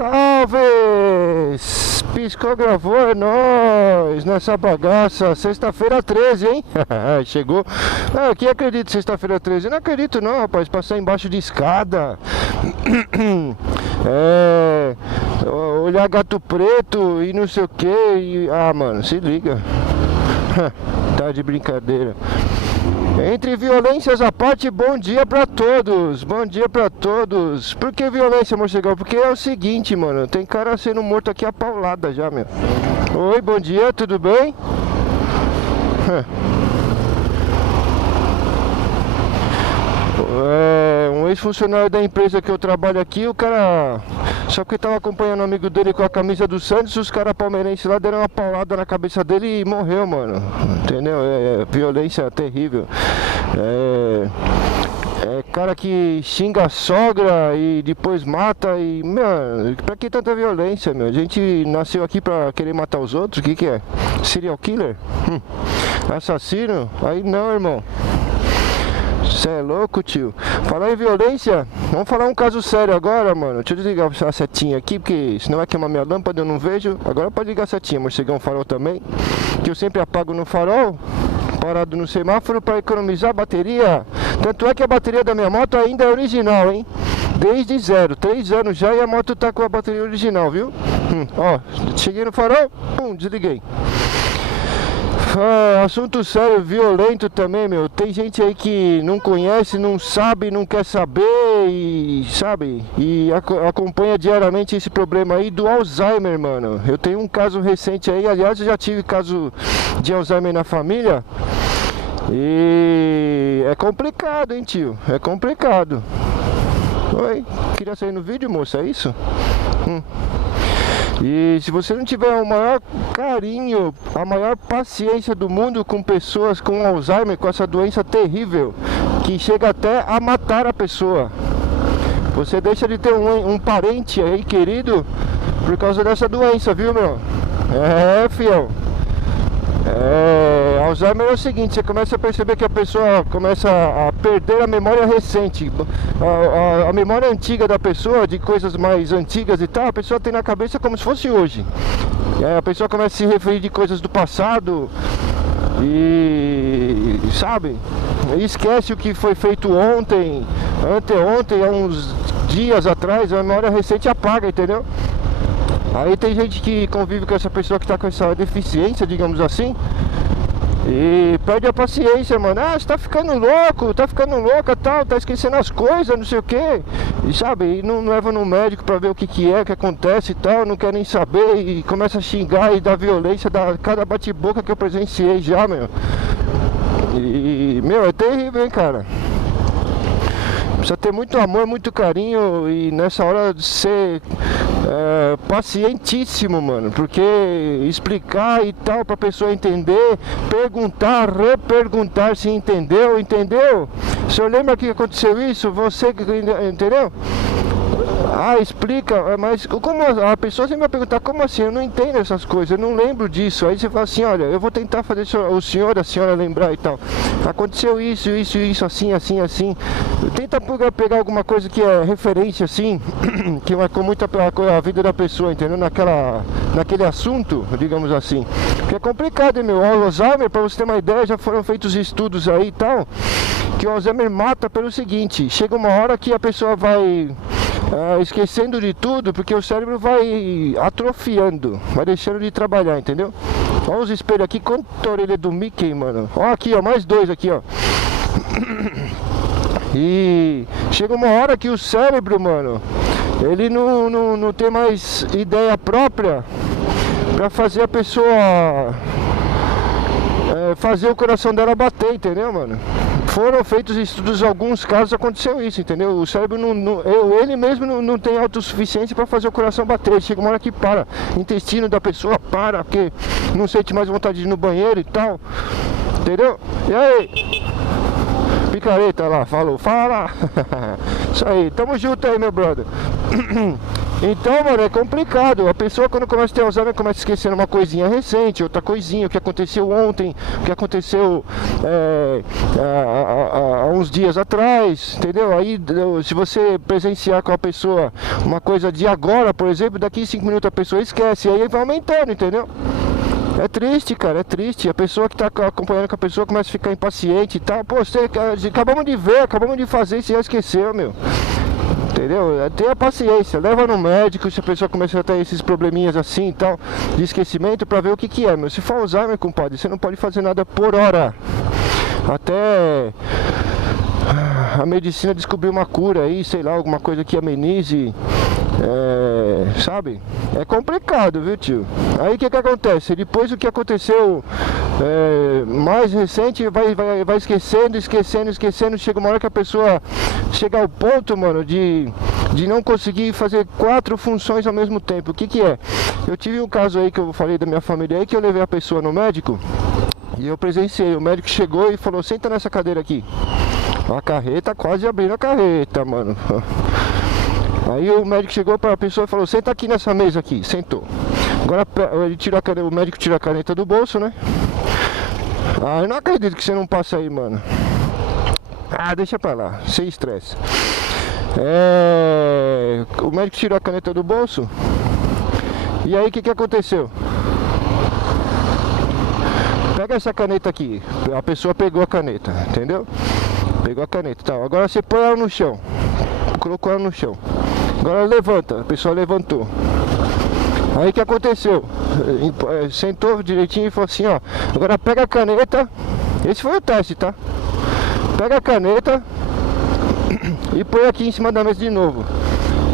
Salve! Piscou, gravou, é nóis! Nessa bagaça, sexta-feira 13, hein? Chegou. Ah, quem acredita sexta-feira 13? Eu não acredito não, rapaz, passar embaixo de escada. Olhar gato preto e não sei o que. Ah, mano, se liga. Tá de brincadeira. Entre violências à parte, bom dia pra todos. Bom dia pra todos. Por que violência, morcegão? Porque é o seguinte, mano, tem cara sendo morto aqui a paulada já, meu. Oi, bom dia, tudo bem? Um ex-funcionário da empresa que eu trabalho aqui, o cara, só porque tava acompanhando um amigo dele com a camisa do Santos, os caras palmeirenses lá deram uma paulada na cabeça dele e morreu, mano. Entendeu? Violência terrível. É cara que xinga a sogra e depois mata e, mano, pra que tanta violência, meu? A gente nasceu aqui pra querer matar os outros, o que é? Serial killer? Assassino? Aí não, irmão. Cê é louco, tio. Falar em violência, vamos falar um caso sério agora, mano. Deixa eu desligar a setinha aqui, porque senão vai queimar minha lâmpada, eu não vejo. Agora pode ligar a setinha, morcegão, farol também. Que eu sempre apago no farol, parado no semáforo pra economizar a bateria. Tanto é que a bateria da minha moto ainda é original, hein? Desde zero, 3 anos já e a moto tá com a bateria original, viu? Ó, cheguei no farol, pum, desliguei. Assunto sério, violento também, meu. Tem gente aí que não conhece, não sabe, não quer saber e sabe, e acompanha diariamente esse problema aí do Alzheimer, mano. Eu tenho um caso recente aí, aliás, eu já tive caso de Alzheimer na família. E é complicado, hein, tio? É complicado. Oi, queria sair no vídeo, moça, é isso? E se você não tiver o maior carinho, a maior paciência do mundo com pessoas com Alzheimer, com essa doença terrível, que chega até a matar a pessoa, você deixa de ter um parente aí querido por causa dessa doença, viu, meu? Fiel. Alzheimer é o seguinte, você começa a perceber que a pessoa começa a perder a memória recente, a memória antiga da pessoa, de coisas mais antigas e tal, a pessoa tem na cabeça como se fosse hoje. A pessoa começa a se referir de coisas do passado e, sabe, esquece o que foi feito ontem, anteontem, há uns dias atrás, a memória recente apaga, entendeu? Aí tem gente que convive com essa pessoa que tá com essa deficiência, digamos assim, e perde a paciência, mano. Ah, você tá ficando louco, tá ficando louca, tal, tá esquecendo as coisas, não sei o que. E sabe, e não leva no médico pra ver o que que acontece e tal, não quer nem saber e começa a xingar e dar violência, cada bate-boca que eu presenciei já, meu. E, meu, é terrível, hein, cara. Precisa ter muito amor, muito carinho e nessa hora de ser pacientíssimo, mano, porque explicar e tal pra pessoa entender, perguntar, reperguntar se entendeu. O senhor lembra que aconteceu isso? Você que entendeu? Explica, mas como a pessoa sempre vai perguntar, como assim? Eu não entendo essas coisas, eu não lembro disso. Aí você fala assim, olha, eu vou tentar fazer o senhor, a senhora lembrar e tal. Aconteceu isso, assim. Tenta pegar alguma coisa que é referência, assim, que marcou muito a vida da pessoa, entendeu? Naquele assunto, digamos assim. Que é complicado, hein, meu? O Alzheimer, pra você ter uma ideia, já foram feitos estudos aí e tal, que o Alzheimer mata pelo seguinte, chega uma hora que a pessoa vai esquecendo de tudo, porque o cérebro vai atrofiando, vai deixando de trabalhar, entendeu? Olha os espelhos aqui, quanta orelha do Mickey, mano. Ó aqui, ó, mais 2 aqui, ó. E chega uma hora que o cérebro, mano, ele não tem mais ideia própria pra fazer a pessoa fazer o coração dela bater, entendeu, mano? Foram feitos estudos, em alguns casos aconteceu isso, entendeu? O cérebro ele mesmo não tem autossuficiência para fazer o coração bater. Chega uma hora que para, o intestino da pessoa para, porque não sente mais vontade de ir no banheiro e tal, entendeu? E aí? Picareta lá, falou, fala! Isso aí, tamo junto aí, meu brother. Então, mano, é complicado. A pessoa quando começa a ter Alzheimer começa a esquecer uma coisinha recente, outra coisinha, o que aconteceu ontem, o que aconteceu há uns dias atrás, entendeu? Aí se você presenciar com a pessoa uma coisa de agora, por exemplo, daqui 5 minutos a pessoa esquece, e aí vai aumentando, entendeu? É triste, cara, é triste. A pessoa que tá acompanhando com a pessoa começa a ficar impaciente e tal. Pô, acabamos de ver, acabamos de fazer e você já esqueceu, meu. Entendeu? Tenha paciência, leva no médico se a pessoa começar a ter esses probleminhas assim e tal, de esquecimento, pra ver o que que é, meu. Se for Alzheimer, compadre, você não pode fazer nada por hora. Até a medicina descobrir uma cura aí, sei lá, alguma coisa que amenize, sabe? É complicado, viu, tio? Aí o que que acontece? Depois o que aconteceu mais recente vai esquecendo, chega uma hora que a pessoa chega ao ponto, mano, de não conseguir fazer 4 funções ao mesmo tempo. O que que é? Eu tive um caso aí que eu falei da minha família aí, que eu levei a pessoa no médico e eu presenciei. O médico chegou e falou: senta nessa cadeira aqui. A carreta, quase abrindo a carreta, mano. Aí o médico chegou para a pessoa e falou: senta aqui nessa mesa aqui. Sentou. Agora ele tirou a caneta, o médico tirou a caneta do bolso, né? Ah, eu não acredito que você não passa aí, mano. Ah, deixa pra lá, sem estresse. O médico tirou a caneta do bolso. E aí o que que aconteceu? Pega essa caneta aqui. A pessoa pegou a caneta, entendeu? Pegou a caneta, tá. Agora você põe ela no chão. Colocou ela no chão. Agora levanta, a pessoa levantou. Aí o que aconteceu? Sentou direitinho e falou assim, ó. Agora pega a caneta. Esse foi o teste, tá? Pega a caneta e põe aqui em cima da mesa de novo.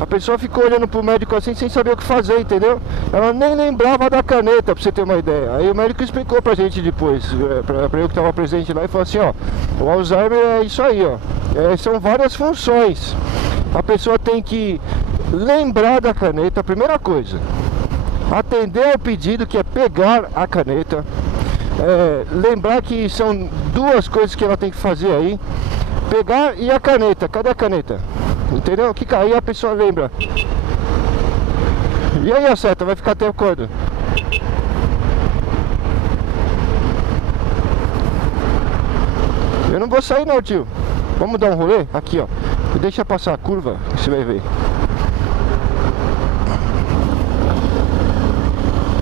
A pessoa ficou olhando pro médico assim sem saber o que fazer, entendeu? Ela nem lembrava da caneta, pra você ter uma ideia. Aí o médico explicou pra gente depois, pra eu que tava presente lá, e falou assim, ó: o Alzheimer é isso aí, ó. São várias funções. A pessoa tem que lembrar da caneta, a primeira coisa. Atender ao pedido, que é pegar a caneta. Lembrar que são 2 coisas que ela tem que fazer aí. Pegar e a caneta, cadê a caneta? Entendeu? Que aí a pessoa lembra. E aí a seta vai ficar até quando? Eu não vou sair não, tio. Vamos dar um rolê? Aqui, ó. Deixa passar a curva, você vai ver.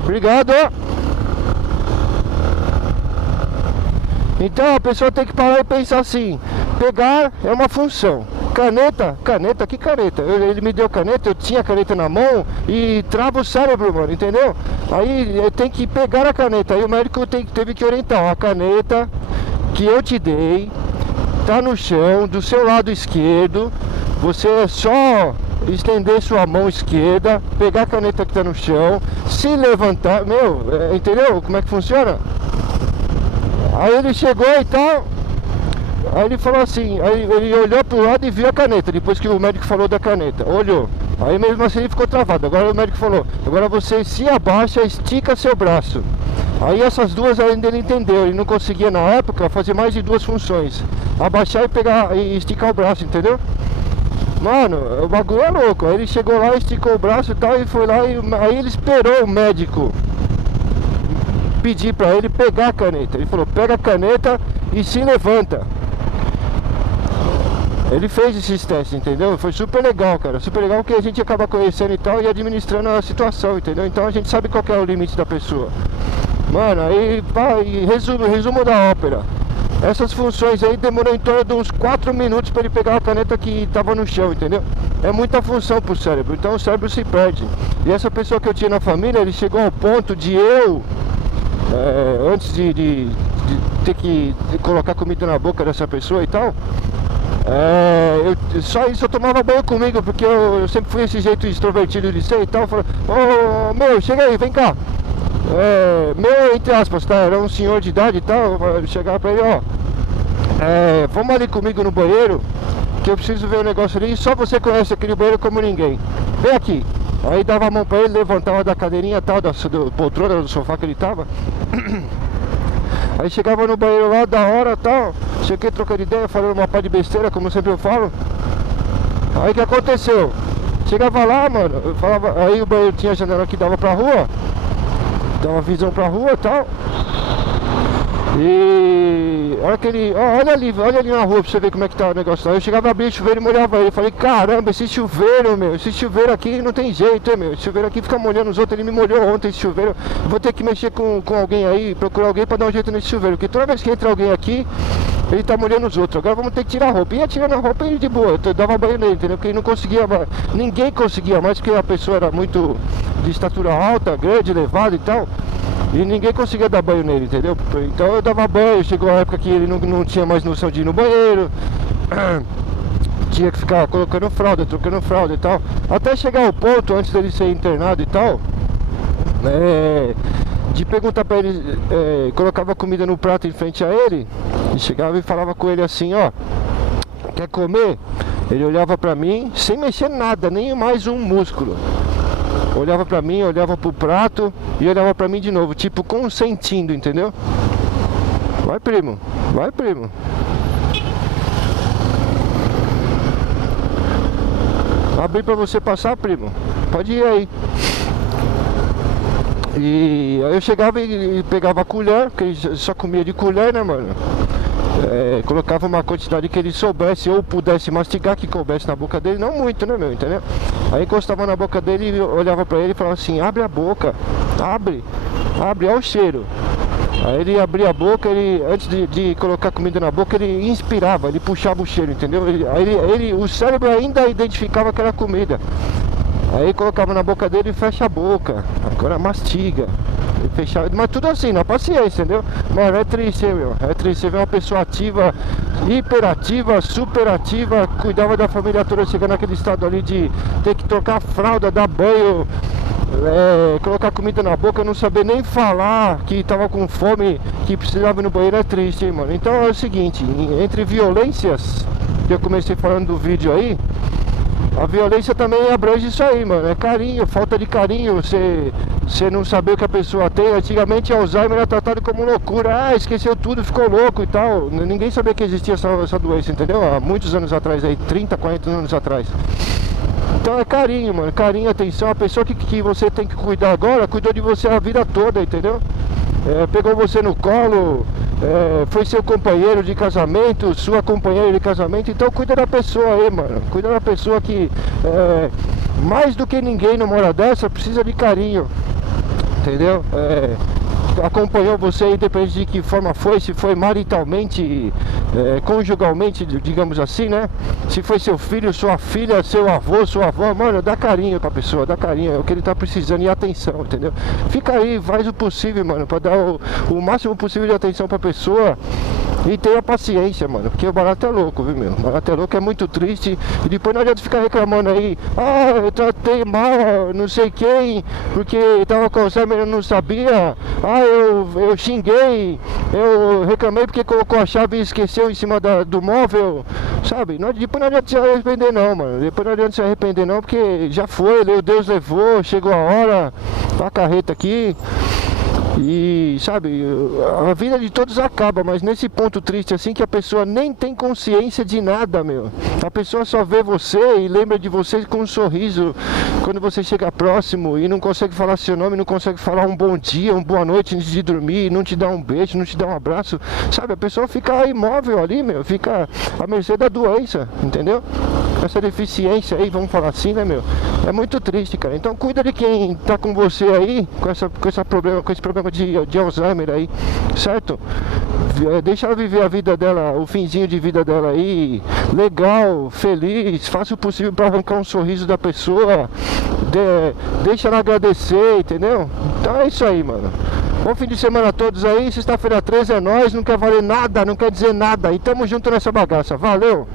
Obrigado. Então a pessoa tem que parar e pensar assim: pegar é uma função. Caneta, que caneta? Ele me deu caneta, eu tinha a caneta na mão e trava o cérebro, mano, entendeu? Aí tem que pegar a caneta. Aí o médico teve que orientar: ó, a caneta que eu te dei tá no chão, do seu lado esquerdo. Você é só estender sua mão esquerda, pegar a caneta que tá no chão, se levantar, entendeu como é que funciona? Aí ele chegou e tal. Aí ele falou assim, aí ele olhou pro lado e viu a caneta, depois que o médico falou da caneta, olhou. Aí mesmo assim ele ficou travado. Agora o médico falou: agora você se abaixa, estica seu braço. Aí essas 2 ainda ele entendeu. Ele não conseguia na época fazer mais de 2 funções: abaixar e pegar e esticar o braço, entendeu? Mano, o bagulho é louco. Aí ele chegou lá, esticou o braço e tal, e foi lá, aí ele esperou o médico pedir pra ele pegar a caneta. Ele falou: pega a caneta e se levanta. Ele fez esses testes, entendeu? Foi super legal, cara. Super legal, porque a gente acaba conhecendo e tal, e administrando a situação, entendeu? Então a gente sabe qual que é o limite da pessoa. Mano, aí resumo da ópera. Essas funções aí demorou em torno de uns 4 minutos para ele pegar a caneta que tava no chão, entendeu? É muita função pro cérebro, então o cérebro se perde. E essa pessoa que eu tinha na família, ele chegou ao ponto de antes de ter que colocar comida na boca dessa pessoa e tal, eu tomava banho comigo, porque eu sempre fui esse jeito extrovertido de ser e tal. Falei: ô, meu, chega aí, vem cá. Meu, entre aspas, tá? Era um senhor de idade e tal. Eu chegava pra ele: ó, vamos ali comigo no banheiro, que eu preciso ver o negócio ali. Só você conhece aquele banheiro como ninguém. Vem aqui. Aí dava a mão pra ele, levantava da cadeirinha tal, da poltrona, do sofá que ele tava. Aí chegava no banheiro lá, da hora tal, cheguei trocando ideia, falando uma pá de besteira, como sempre eu falo. Aí o que aconteceu? Chegava lá, mano, eu falava, aí o banheiro tinha janela que dava pra rua, dava visão pra rua e tal. E olha aquele, olha ali na rua pra você ver como é que tá o negócio lá. Eu chegava a abrir o chuveiro e molhava ele. Eu falei, caramba, esse chuveiro, meu, esse chuveiro aqui não tem jeito, hein, meu. Esse chuveiro aqui fica molhando os outros. Ele me molhou ontem esse chuveiro. Vou ter que mexer com alguém aí, procurar alguém pra dar um jeito nesse chuveiro. Porque toda vez que entra alguém aqui, ele tá molhando os outros. Agora vamos ter que tirar a roupa. Ia tirando a roupa e de boa, eu dava banho nele, entendeu? Porque ele não conseguia, ninguém conseguia mais, porque a pessoa era muito de estatura alta, grande, elevada e tal. E ninguém conseguia dar banho nele, entendeu? Então eu dava banho, chegou a época que ele não tinha mais noção de ir no banheiro. Tinha que ficar colocando fralda, trocando fralda e tal. Até chegar ao ponto, antes dele ser internado e tal, de perguntar pra ele, colocava comida no prato em frente a ele, e chegava e falava com ele assim, ó, quer comer? Ele olhava pra mim, sem mexer nada, nem mais um músculo. Olhava pra mim, olhava pro prato e olhava pra mim de novo, tipo consentindo, entendeu? Vai, primo, vai, primo. Abri pra você passar, primo. Pode ir aí. E aí eu chegava e pegava a colher, porque ele só comia de colher, né, mano? Colocava uma quantidade que ele soubesse ou pudesse mastigar, que coubesse na boca dele, não muito, né, meu, entendeu? Aí encostava na boca dele, olhava pra ele e falava assim, abre a boca, abre, olha o cheiro. Aí ele abria a boca, ele, antes de colocar comida na boca, ele inspirava, ele puxava o cheiro, entendeu? O cérebro ainda identificava aquela comida. Aí colocava na boca dele e fecha a boca, agora mastiga. Fechado, mas tudo assim, na paciência, entendeu? Mano, é triste, meu. É triste. Você vê uma pessoa ativa, hiperativa, superativa, cuidava da família toda, chegando naquele estado ali de ter que trocar fralda, dar banho, colocar comida na boca, não saber nem falar, que tava com fome, que precisava ir no banheiro, é triste, hein, mano. Então é o seguinte, entre violências, que eu comecei falando do vídeo aí, a violência também abrange isso aí, mano. É carinho, falta de carinho. Você não saber o que a pessoa tem. Antigamente Alzheimer era tratado como loucura. Ah, esqueceu tudo, ficou louco e tal. Ninguém sabia que existia essa doença, entendeu? Há muitos anos atrás aí, 30, 40 anos atrás. Então é carinho, mano. Carinho, atenção. A pessoa que você tem que cuidar agora, cuidou de você a vida toda, entendeu? Pegou você no colo, foi seu companheiro de casamento, sua companheira de casamento. Então cuida da pessoa aí, mano. Cuida da pessoa que mais do que ninguém numa hora dessa precisa de carinho, entendeu? Acompanhou você, independente de que forma foi, se foi maritalmente, conjugalmente, digamos assim, né? Se foi seu filho, sua filha, seu avô, sua avó, mano, dá carinho pra pessoa, dá carinho, é o que ele tá precisando, e atenção, entendeu? Fica aí, faz o possível, mano, pra dar o máximo possível de atenção pra pessoa. E tenha paciência, mano, porque o barato é louco, viu, meu? O barato é louco, é muito triste. E depois não adianta ficar reclamando aí, ah, eu tratei mal, não sei quem, porque tava com Alzheimer, eu não sabia. Ah, eu xinguei, eu reclamei porque colocou a chave e esqueceu em cima do móvel, sabe? Depois não adianta se arrepender não, mano. Depois não adianta se arrepender não, porque já foi, Deus levou, chegou a hora, a carreta aqui. E sabe, a vida de todos acaba, mas nesse ponto triste assim que a pessoa nem tem consciência de nada, meu. A pessoa só vê você e lembra de você com um sorriso quando você chega próximo e não consegue falar seu nome, não consegue falar um bom dia, uma boa noite antes de dormir, não te dá um beijo, não te dá um abraço, sabe? A pessoa fica imóvel ali, meu, fica à mercê da doença, entendeu? Essa deficiência aí, vamos falar assim, né, meu? É muito triste, cara. Então cuida de quem tá com você aí, com esse problema de Alzheimer aí, certo? Deixa ela viver a vida dela, o finzinho de vida dela aí, legal, feliz, faça o possível para arrancar um sorriso da pessoa, deixa ela agradecer, entendeu? Então é isso aí, mano. Bom fim de semana a todos aí, sexta-feira 13 é nóis, não quer valer nada, não quer dizer nada, e tamo junto nessa bagaça, valeu!